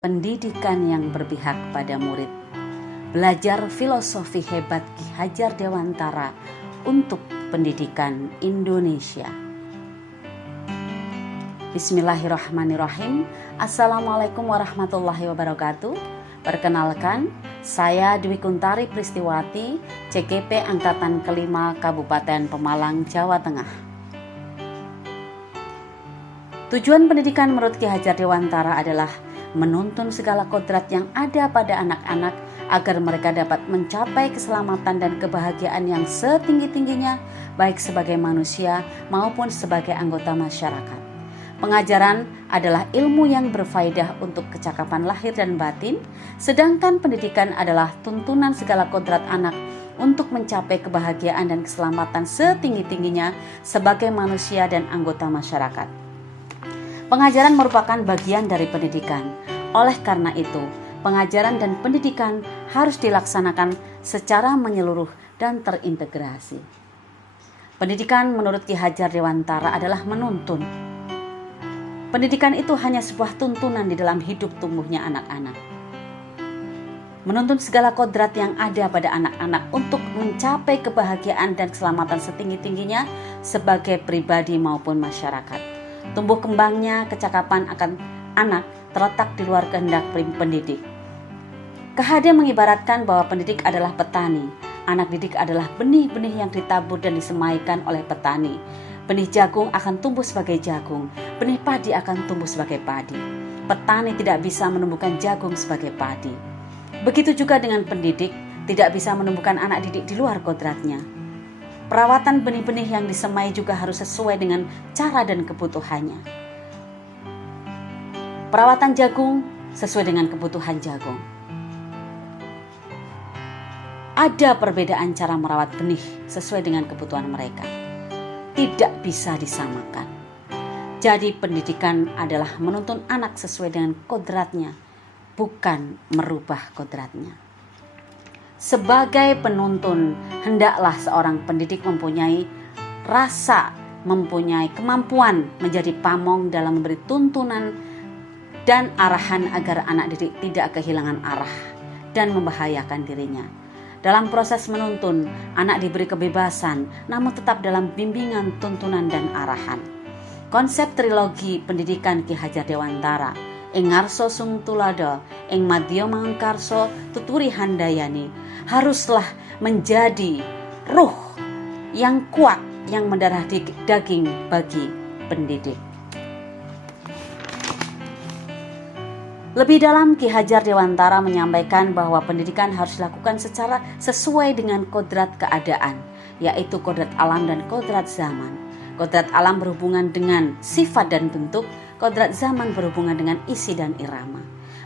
Pendidikan yang berpihak pada murid. Belajar filosofi hebat Ki Hajar Dewantara untuk pendidikan Indonesia. Bismillahirrahmanirrahim. Assalamualaikum warahmatullahi wabarakatuh. Perkenalkan, saya Dwi Kuntari Pristiwati, CGP Angkatan Kelima Kabupaten Pemalang, Jawa Tengah. Tujuan pendidikan menurut Ki Hajar Dewantara adalah menuntun segala kodrat yang ada pada anak-anak agar mereka dapat mencapai keselamatan dan kebahagiaan yang setinggi-tingginya, baik sebagai manusia maupun sebagai anggota masyarakat. Pengajaran adalah ilmu yang berfaedah untuk kecakapan lahir dan batin, sedangkan pendidikan adalah tuntunan segala kodrat anak untuk mencapai kebahagiaan dan keselamatan setinggi-tingginya sebagai manusia dan anggota masyarakat. Pengajaran merupakan bagian dari pendidikan. Oleh karena itu, pengajaran dan pendidikan harus dilaksanakan secara menyeluruh dan terintegrasi. Pendidikan menurut Ki Hajar Dewantara adalah menuntun. Pendidikan itu hanya sebuah tuntunan di dalam hidup tumbuhnya anak-anak. Menuntun segala kodrat yang ada pada anak-anak untuk mencapai kebahagiaan dan keselamatan setinggi-tingginya sebagai pribadi maupun masyarakat. Tumbuh kembangnya kecakapan akan anak terletak di luar kehendak pendidik. KHD mengibaratkan bahwa pendidik adalah petani. Anak didik adalah benih-benih yang ditabur dan disemaikan oleh petani. Benih jagung akan tumbuh sebagai jagung, benih padi akan tumbuh sebagai padi. Petani tidak bisa menumbuhkan jagung sebagai padi. Begitu juga dengan pendidik, tidak bisa menumbuhkan anak didik di luar kodratnya. Perawatan benih-benih yang disemai juga harus sesuai dengan cara dan kebutuhannya. Perawatan jagung sesuai dengan kebutuhan jagung. Ada perbedaan cara merawat benih sesuai dengan kebutuhan mereka. Tidak bisa disamakan. Jadi pendidikan adalah menuntun anak sesuai dengan kodratnya, bukan merubah kodratnya. Sebagai penuntun, hendaklah seorang pendidik mempunyai rasa, mempunyai kemampuan menjadi pamong dalam memberi tuntunan dan arahan agar anak didik tidak kehilangan arah dan membahayakan dirinya. Dalam proses menuntun, anak diberi kebebasan, namun tetap dalam bimbingan, tuntunan, dan arahan. Konsep trilogi pendidikan Ki Hajar Dewantara, ing ngarso sung tulada, ing madya mangkarso tuturi handayani, haruslah menjadi ruh yang kuat yang mendarah daging bagi pendidik. Lebih dalam, Ki Hajar Dewantara menyampaikan bahwa pendidikan harus dilakukan secara sesuai dengan kodrat keadaan, yaitu kodrat alam dan kodrat zaman. Kodrat alam berhubungan dengan sifat dan bentuk, kodrat zaman berhubungan dengan isi dan irama.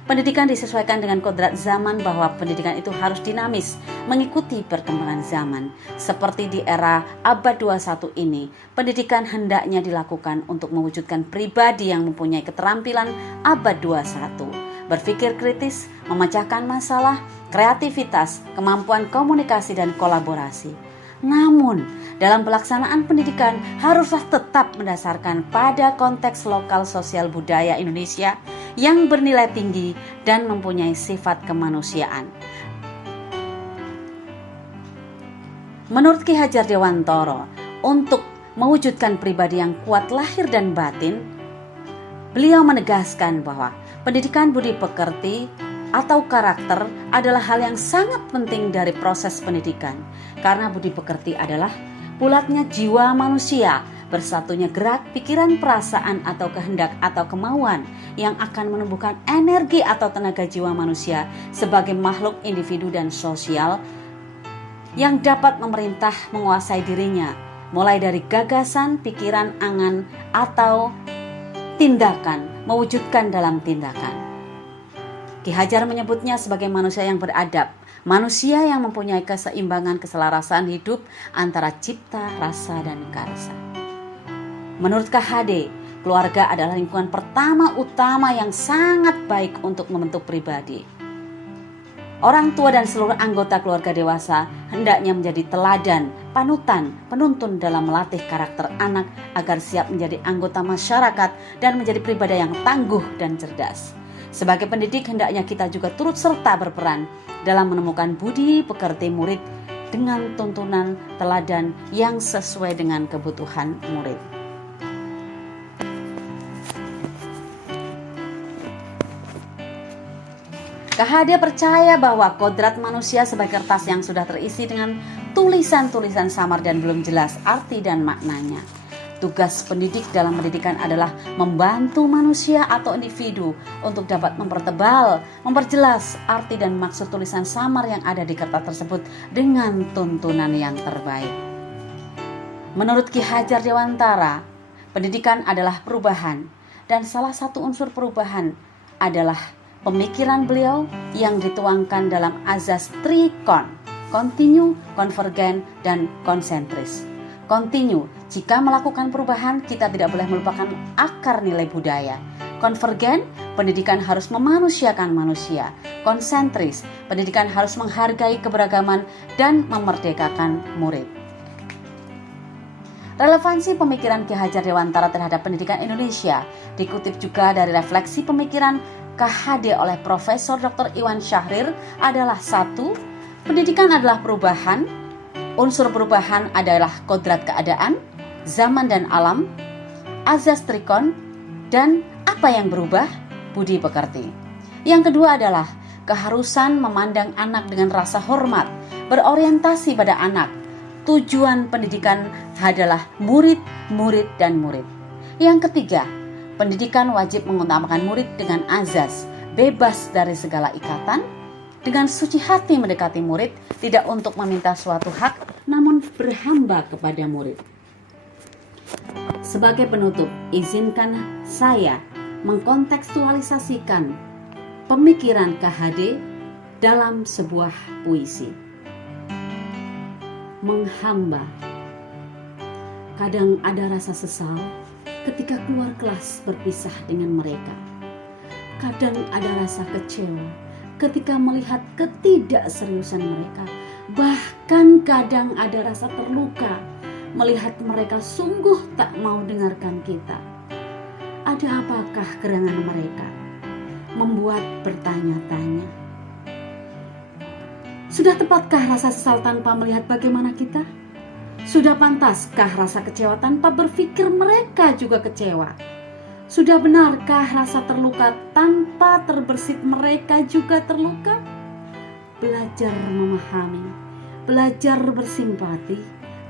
Pendidikan disesuaikan dengan kodrat zaman bahwa pendidikan itu harus dinamis, mengikuti perkembangan zaman. Seperti di era abad 21 ini, pendidikan hendaknya dilakukan untuk mewujudkan pribadi yang mempunyai keterampilan abad 21. Berpikir kritis, memecahkan masalah, kreativitas, kemampuan komunikasi dan kolaborasi. Namun, dalam pelaksanaan pendidikan haruslah tetap mendasarkan pada konteks lokal sosial budaya Indonesia yang bernilai tinggi dan mempunyai sifat kemanusiaan. Menurut Ki Hajar Dewantara, untuk mewujudkan pribadi yang kuat lahir dan batin, beliau menegaskan bahwa pendidikan budi pekerti atau karakter adalah hal yang sangat penting dari proses pendidikan, karena budi pekerti adalah bulatnya jiwa manusia, bersatunya gerak, pikiran, perasaan atau kehendak atau kemauan yang akan menumbuhkan energi atau tenaga jiwa manusia sebagai makhluk individu dan sosial yang dapat memerintah menguasai dirinya, mulai dari gagasan, pikiran, angan, atau tindakan, mewujudkan dalam tindakan. Ki Hajar menyebutnya sebagai manusia yang beradab, manusia yang mempunyai keseimbangan keselarasan hidup antara cipta, rasa, dan karsa. Menurut KHD, keluarga adalah lingkungan pertama utama yang sangat baik untuk membentuk pribadi. Orang tua dan seluruh anggota keluarga dewasa hendaknya menjadi teladan, panutan, penuntun dalam melatih karakter anak agar siap menjadi anggota masyarakat dan menjadi pribadi yang tangguh dan cerdas. Sebagai pendidik, hendaknya kita juga turut serta berperan dalam menemukan budi pekerti murid dengan tuntunan teladan yang sesuai dengan kebutuhan murid. KHD percaya bahwa kodrat manusia sebagai kertas yang sudah terisi dengan tulisan-tulisan samar dan belum jelas arti dan maknanya. Tugas pendidik dalam pendidikan adalah membantu manusia atau individu untuk dapat mempertebal, memperjelas arti dan maksud tulisan samar yang ada di kertas tersebut dengan tuntunan yang terbaik. Menurut Ki Hajar Dewantara, pendidikan adalah perubahan, dan salah satu unsur perubahan adalah pemikiran beliau yang dituangkan dalam azas trikon, kontinu, konvergen, dan konsentris. Kontinu, jika melakukan perubahan kita tidak boleh melupakan akar nilai budaya. Konvergen, pendidikan harus memanusiakan manusia. Konsentris, pendidikan harus menghargai keberagaman dan memerdekakan murid. Relevansi pemikiran Ki Hajar Dewantara terhadap pendidikan Indonesia dikutip juga dari refleksi pemikiran KHD oleh Profesor Dr. Iwan Syahrir adalah 1. Pendidikan adalah perubahan. Unsur perubahan adalah kodrat keadaan, zaman dan alam, azas trikon, dan apa yang berubah? Budi pekerti. Yang kedua adalah keharusan memandang anak dengan rasa hormat, berorientasi pada anak. Tujuan pendidikan adalah murid, murid, dan murid. Yang ketiga, pendidikan wajib mengutamakan murid dengan azas, bebas dari segala ikatan, dengan suci hati mendekati murid, tidak untuk meminta suatu hak, namun berhamba kepada murid. Sebagai penutup, izinkan saya mengkontekstualisasikan pemikiran KHD dalam sebuah puisi. Menghamba. Kadang ada rasa sesal ketika keluar kelas berpisah dengan mereka. Kadang ada rasa kecewa ketika melihat ketidakseriusan mereka. Bahkan kadang ada rasa terluka melihat mereka sungguh tak mau dengarkan kita. Ada apakah gerangan mereka? Membuat bertanya-tanya. Sudah tepatkah rasa sesal tanpa melihat bagaimana kita? Sudah pantaskah rasa kecewa tanpa berpikir mereka juga kecewa? Sudah benarkah rasa terluka tanpa terbersit mereka juga terluka? Belajar memahami, belajar bersimpati,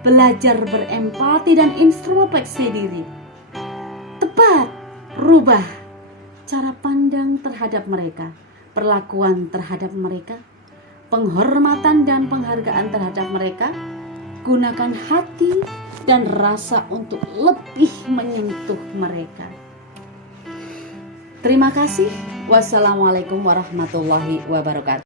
belajar berempati dan introspeksi diri. Tepat, rubah cara pandang terhadap mereka, perlakuan terhadap mereka, penghormatan dan penghargaan terhadap mereka. Gunakan hati dan rasa untuk lebih menyentuh mereka. Terima kasih. Wassalamualaikum warahmatullahi wabarakatuh.